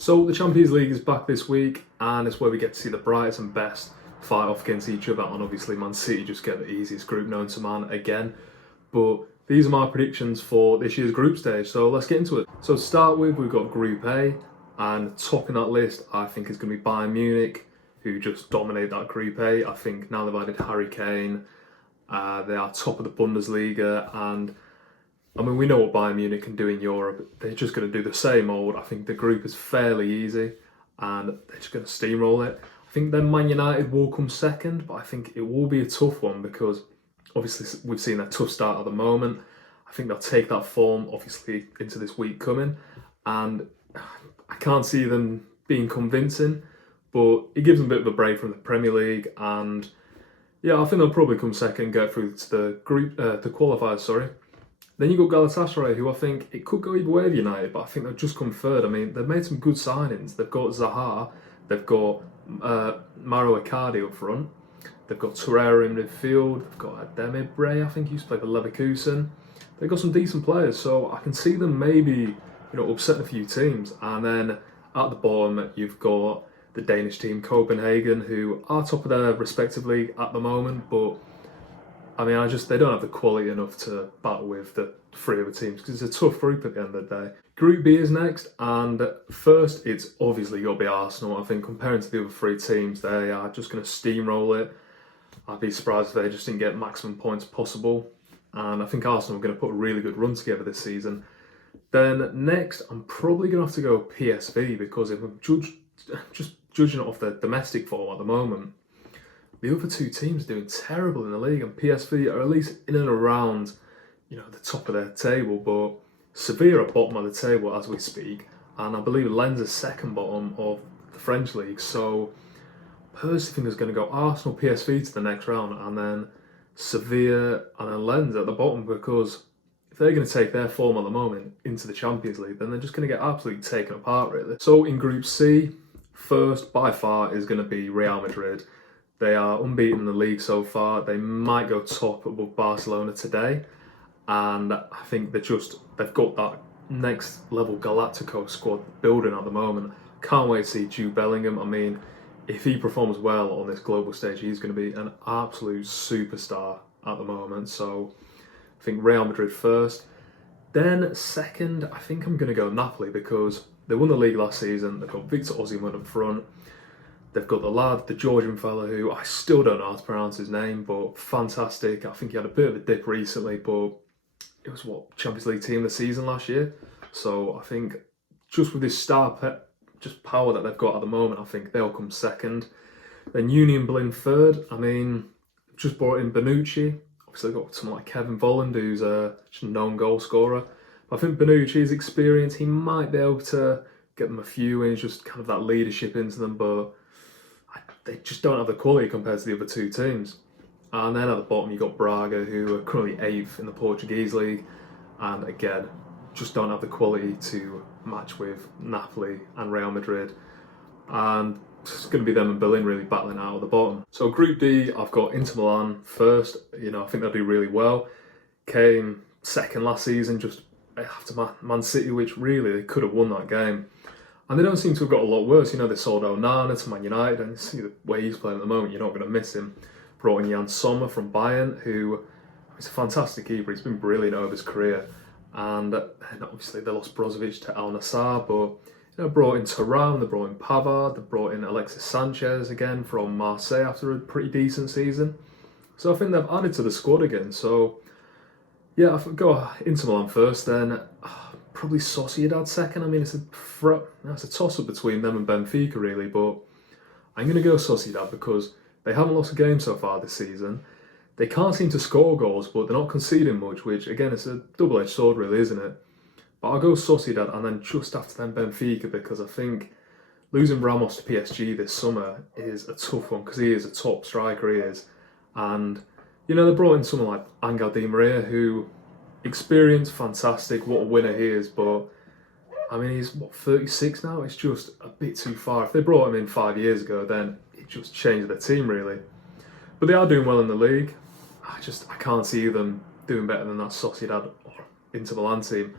So the Champions League is back this week, and it's where we get to see the brightest and best fight off against each other. And obviously, Man City just get the easiest group known to man again. But these are my predictions for this year's group stage. So let's get into it. So to start with, we've got Group A, and topping that list, I think is going to be Bayern Munich, who just dominate that Group A. I think now they've added Harry Kane. They are top of the Bundesliga, and I mean, we know what Bayern Munich can do in Europe. They're just going to do the same old. I think the group is fairly easy, and they're just going to steamroll it. I think then Man United will come second, but I think it will be a tough one because obviously we've seen a tough start at the moment. I think they'll take that form, obviously, into this week coming, and I can't see them being convincing, but it gives them a bit of a break from the Premier League, and yeah, I think they'll probably come second, get through to the group, the qualifiers, sorry. Then you got Galatasaray, who I think it could go either way with United, but I think they've just come third. I mean, they've made some good signings. They've got Zaha, they've got Mauro Icardi up front, they've got Torreira in midfield, they've got Demirbray, I think he used to play for Leverkusen. They've got some decent players, so I can see them maybe, upsetting a few teams. And then at the bottom, you've got the Danish team Copenhagen, who are top of their respective league at the moment, but I mean, they don't have the quality enough to battle with the three other teams because it's a tough group at the end of the day. Group B is next, and first it's obviously got to be Arsenal. I think comparing to the other three teams, they are just going to steamroll it. I'd be surprised if they just didn't get maximum points possible, and I think Arsenal are going to put a really good run together this season. Then next, I'm probably going to have to go PSV because if I'm just judging it off their domestic form at the moment, the other two teams are doing terrible in the league, and PSV are at least in and around, the top of their table. But Sevilla are bottom of the table as we speak, and I believe Lens is second bottom of the French league. So, personally, think there's going to go Arsenal, PSV to the next round, and then Sevilla and then Lens at the bottom because if they're going to take their form at the moment into the Champions League, then they're just going to get absolutely taken apart, really. So in Group C, first by far is going to be Real Madrid. They are unbeaten in the league so far. They might go top above Barcelona today. And I think they've got that next level Galactico squad building at the moment. Can't wait to see Jude Bellingham. I mean, if he performs well on this global stage, he's going to be an absolute superstar at the moment. So I think Real Madrid first. Then second, I think I'm going to go Napoli because they won the league last season. They've got Victor Osimhen up front. They've got the lad, the Georgian fella, who I still don't know how to pronounce his name, but fantastic. I think he had a bit of a dip recently, but it was Champions League team of the season last year. So I think just with this just power that they've got at the moment, I think they'll come second. Then Union Berlin third. I mean, just brought in Bonucci. Obviously, they've got someone like Kevin Volland, who's just a known goal scorer. But I think Bonucci's experience, he might be able to get them a few wins, just kind of that leadership into them, but they just don't have the quality compared to the other two teams. And then at the bottom, you've got Braga, who are currently 8th in the Portuguese league. And again, just don't have the quality to match with Napoli and Real Madrid. And it's going to be them and Berlin really battling out at the bottom. So Group D, I've got Inter Milan first. I think they'll do really well. Came second last season, just after Man City, which really they could have won that game. And they don't seem to have got a lot worse. They sold Onana to Man United, and you see the way he's playing at the moment, you're not going to miss him. Brought in Jan Sommer from Bayern, who is a fantastic keeper. He's been brilliant over his career. And obviously they lost Brozovic to Al Nassr, but brought in Thuram, they brought in Pavard, they brought in Alexis Sanchez again from Marseille after a pretty decent season. So I think they've added to the squad again. So yeah, I go Inter Milan first, then probably Sociedad second. I mean, it's a toss-up between them and Benfica, really, but I'm going to go Sociedad because they haven't lost a game so far this season. They can't seem to score goals, but they're not conceding much, which, again, it's a double-edged sword, really, isn't it? But I'll go Sociedad, and then just after them, Benfica, because I think losing Ramos to PSG this summer is a tough one, because he is a top striker, he is. And, they brought in someone like Angel Di Maria, who experience, fantastic, what a winner he is, but I mean, he's 36 now. It's just a bit too far. If they brought him in 5 years ago, then it just changed their team, really. But they are doing well in the league. I can't see them doing better than that Sociedad or Inter Milan team.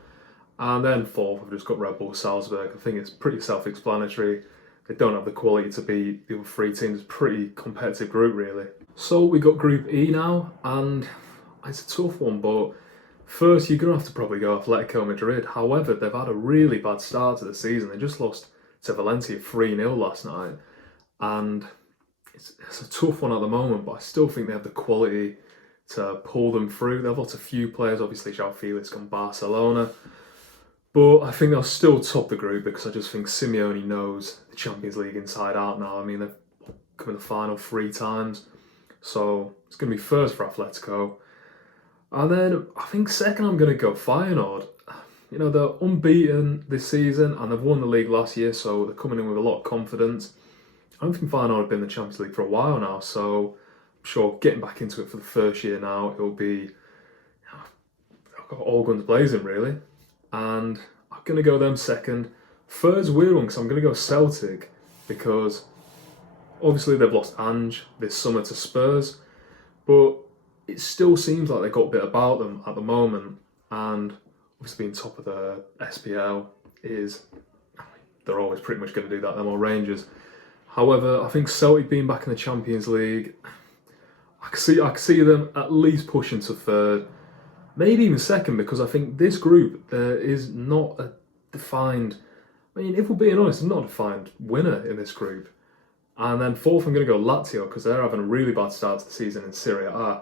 And then fourth, I've just got Red Bull Salzburg. I think it's pretty self-explanatory. They don't have the quality to beat the other three teams. It's a pretty competitive group, really. So we got Group E now, and it's a tough one, but first you're going to have to probably go Atletico Madrid. However, they've had a really bad start to the season. They just lost to Valencia 3-0 last night, and it's a tough one at the moment, but I still think they have the quality to pull them through. They've lost a few players, obviously João Felix gone Barcelona, but I think they'll still top the group because I just think Simeone knows the Champions League inside out now. I mean, they've come in the final 3 times, so it's going to be first for Atletico. And then I think second I'm going to go Feyenoord. You know, they're unbeaten this season and they've won the league last year, so they're coming in with a lot of confidence. I don't think Feyenoord have been in the Champions League for a while now, so I'm sure getting back into it for the first year now, it'll be all guns blazing, really. And I'm going to go them second. Third's a weird one because I'm going to go Celtic because obviously they've lost Ange this summer to Spurs, but it still seems like they've got a bit about them at the moment, and obviously being top of the SPL they're always pretty much going to do that, them or Rangers. However, I think Celtic being back in the Champions League, I can see them at least pushing to third, maybe even second, because I think this group there is not a defined, I mean, if we're being honest, there's not a defined winner in this group. And then fourth, I'm going to go Lazio because they're having a really bad start to the season in Serie A.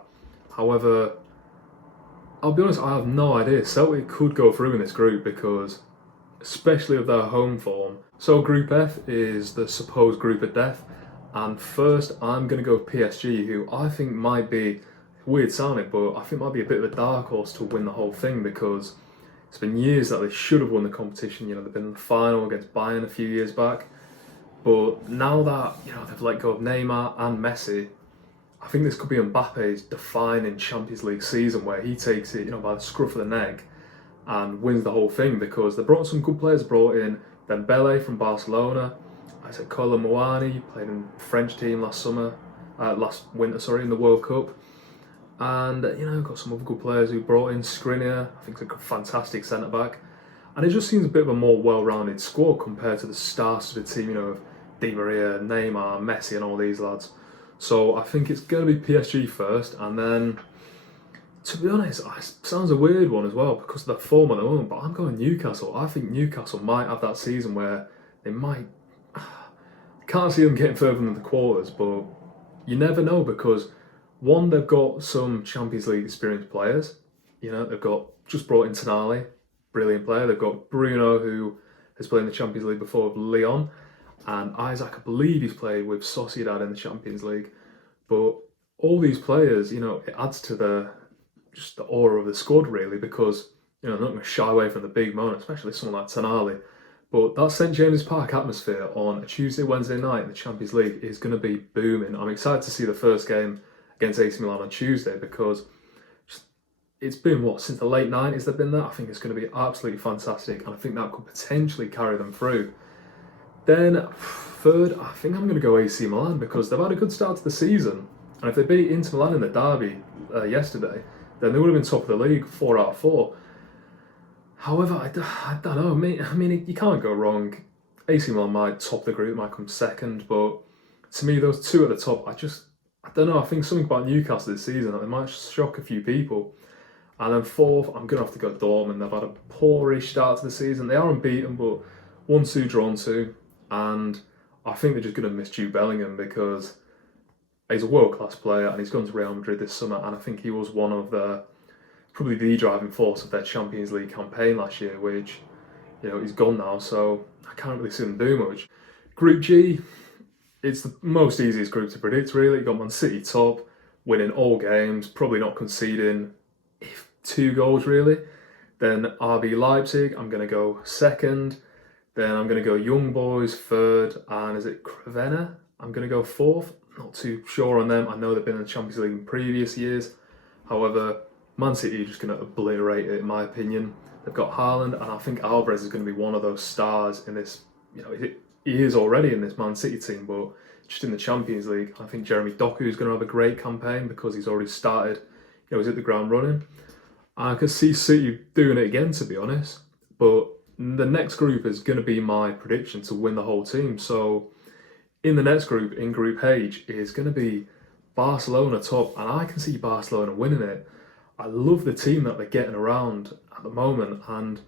However, I'll be honest, I have no idea. Celtic could go through in this group because, especially of their home form. So Group F is the supposed group of death. And first, I'm going to go with PSG, who I think might be, weird sounding, but I think might be a bit of a dark horse to win the whole thing because it's been years that they should have won the competition. You know, they've been in the final against Bayern a few years back. But now that, you know, they've let go of Neymar and Messi, I think this could be Mbappe's defining Champions League season where he takes it, you know, by the scruff of the neck and wins the whole thing because they brought some good players. Brought in Dembele from Barcelona. I said Kolo Muani, played in the French team last winter, in the World Cup. And, you know, got some other good players who brought in Skriniar. I think he's a fantastic centre-back. And it just seems a bit of a more well-rounded squad compared to the stars of the team, you know, of Di Maria, Neymar, Messi and all these lads. So I think it's going to be PSG first, and then, to be honest, it sounds a weird one as well because of their form at the moment, but I'm going Newcastle. I think Newcastle might have that season where they might, can't see them getting further than the quarters, but you never know because, one, they've got some Champions League experienced players. You know, they've got, just brought in Tonali, brilliant player. They've got Bruno, who has played in the Champions League before with Lyon. And Isaac, I believe he's played with Sociedad in the Champions League. But all these players, you know, it adds to the aura of the squad, really, because, you know, they're not going to shy away from the big moment, especially someone like Tonali. But that St James's Park atmosphere on a Tuesday, Wednesday night in the Champions League is going to be booming. I'm excited to see the first game against AC Milan on Tuesday because it's been, since the late 90s they've been there. I think it's going to be absolutely fantastic, and I think that could potentially carry them through. Then, third, I think I'm going to go AC Milan because they've had a good start to the season. And if they beat Inter Milan in the derby yesterday, then they would have been top of the league 4 out of 4. However, I don't know. I mean, you can't go wrong. AC Milan might top the group, might come second. But to me, those two at the top, I don't know. I think something about Newcastle this season, that they might shock a few people. And then fourth, I'm going to have to go Dortmund. They've had a poorish start to the season. They are unbeaten, but 1-2 drawn 2. And I think they're just going to miss Jude Bellingham because he's a world-class player and he's gone to Real Madrid this summer, and I think he was one of probably the driving force of their Champions League campaign last year, which, you know, he's gone now, so I can't really see them do much. Group G, it's the most easiest group to predict, really. You've got Man City top, winning all games, probably not conceding 2 goals, really. Then RB Leipzig, I'm going to go second. Then I'm going to go Young Boys third, and is it Crevena? I'm going to go fourth. Not too sure on them. I know they've been in the Champions League in previous years. However, Man City are just going to obliterate it, in my opinion. They've got Haaland, and I think Alvarez is going to be one of those stars in this. You know, he is already in this Man City team, but just in the Champions League. I think Jeremy Doku is going to have a great campaign because he's already started. You know, he's hit the ground running. I could see City doing it again, to be honest. But the next group is going to be my prediction to win the whole team. So in the next group, in Group H, is going to be Barcelona top, and I can see Barcelona winning it. I love the team that they're getting around at the moment, and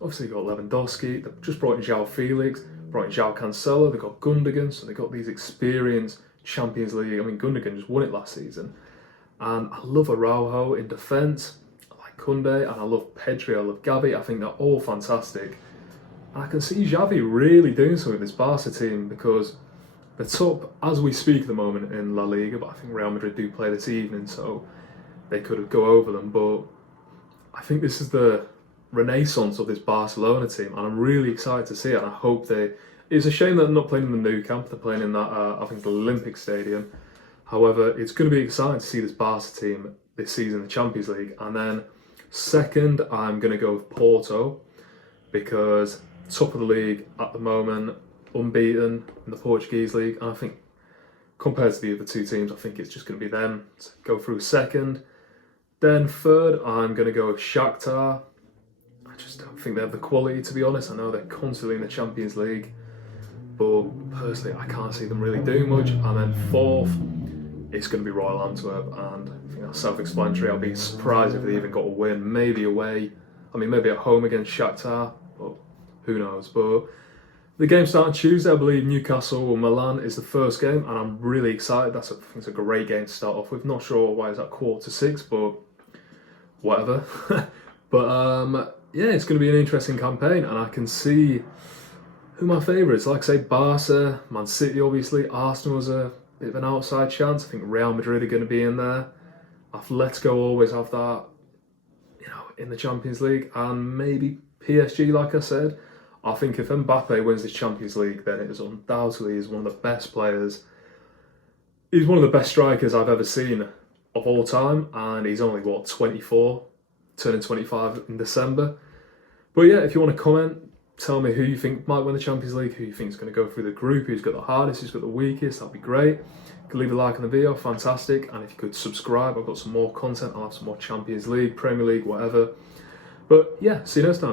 obviously you've got Lewandowski, they've just brought in João Felix, brought in João Cancelo, they've got Gundogan, so they've got these experienced Champions League. I mean, Gundogan just won it last season. And I love Araujo in defence, I like Koundé, and I love Pedri, I love Gavi. I think they're all fantastic. And I can see Xavi really doing something with this Barca team, because they're top as we speak at the moment in La Liga, but I think Real Madrid do play this evening, so they could go over them. But I think this is the renaissance of this Barcelona team, and I'm really excited to see it. And I hope it's a shame that they're not playing in the new camp. They're playing in that, I think, the Olympic Stadium. However, it's going to be exciting to see this Barca team this season in the Champions League. And then second, I'm going to go with Porto, because top of the league at the moment, unbeaten in the Portuguese league. And I think compared to the other two teams, I think it's just going to be them to go through second. Then third, I'm going to go with Shakhtar. I just don't think they have the quality, to be honest. I know they're constantly in the Champions League, but personally I can't see them really doing much. And then fourth, it's going to be Royal Antwerp, and I think that's self-explanatory. I'll be surprised if they even got a win, maybe away. I mean, maybe at home against Shakhtar, but who knows. But the game's starting Tuesday, I believe. Newcastle or Milan is the first game, and I'm really excited. I think it's a great game to start off with. Not sure why it's at 5:45, but whatever. But yeah, it's going to be an interesting campaign, and I can see who my favourites. Like I say, Barca, Man City, obviously. Arsenal's a bit of an outside chance. I think Real Madrid are going to be in there. Atletico always have that, in the Champions League, and maybe PSG, like I said. I think if Mbappe wins this Champions League, then it is undoubtedly one of the best players. He's one of the best strikers I've ever seen of all time, and he's only, 24, turning 25 in December. But yeah, if you want to comment, tell me who you think might win the Champions League, who you think is going to go through the group, who's got the hardest, who's got the weakest. That'd be great. You could leave a like on the video, fantastic. And if you could subscribe, I've got some more content. I'll have some more Champions League, Premier League, whatever. But yeah, see you next time.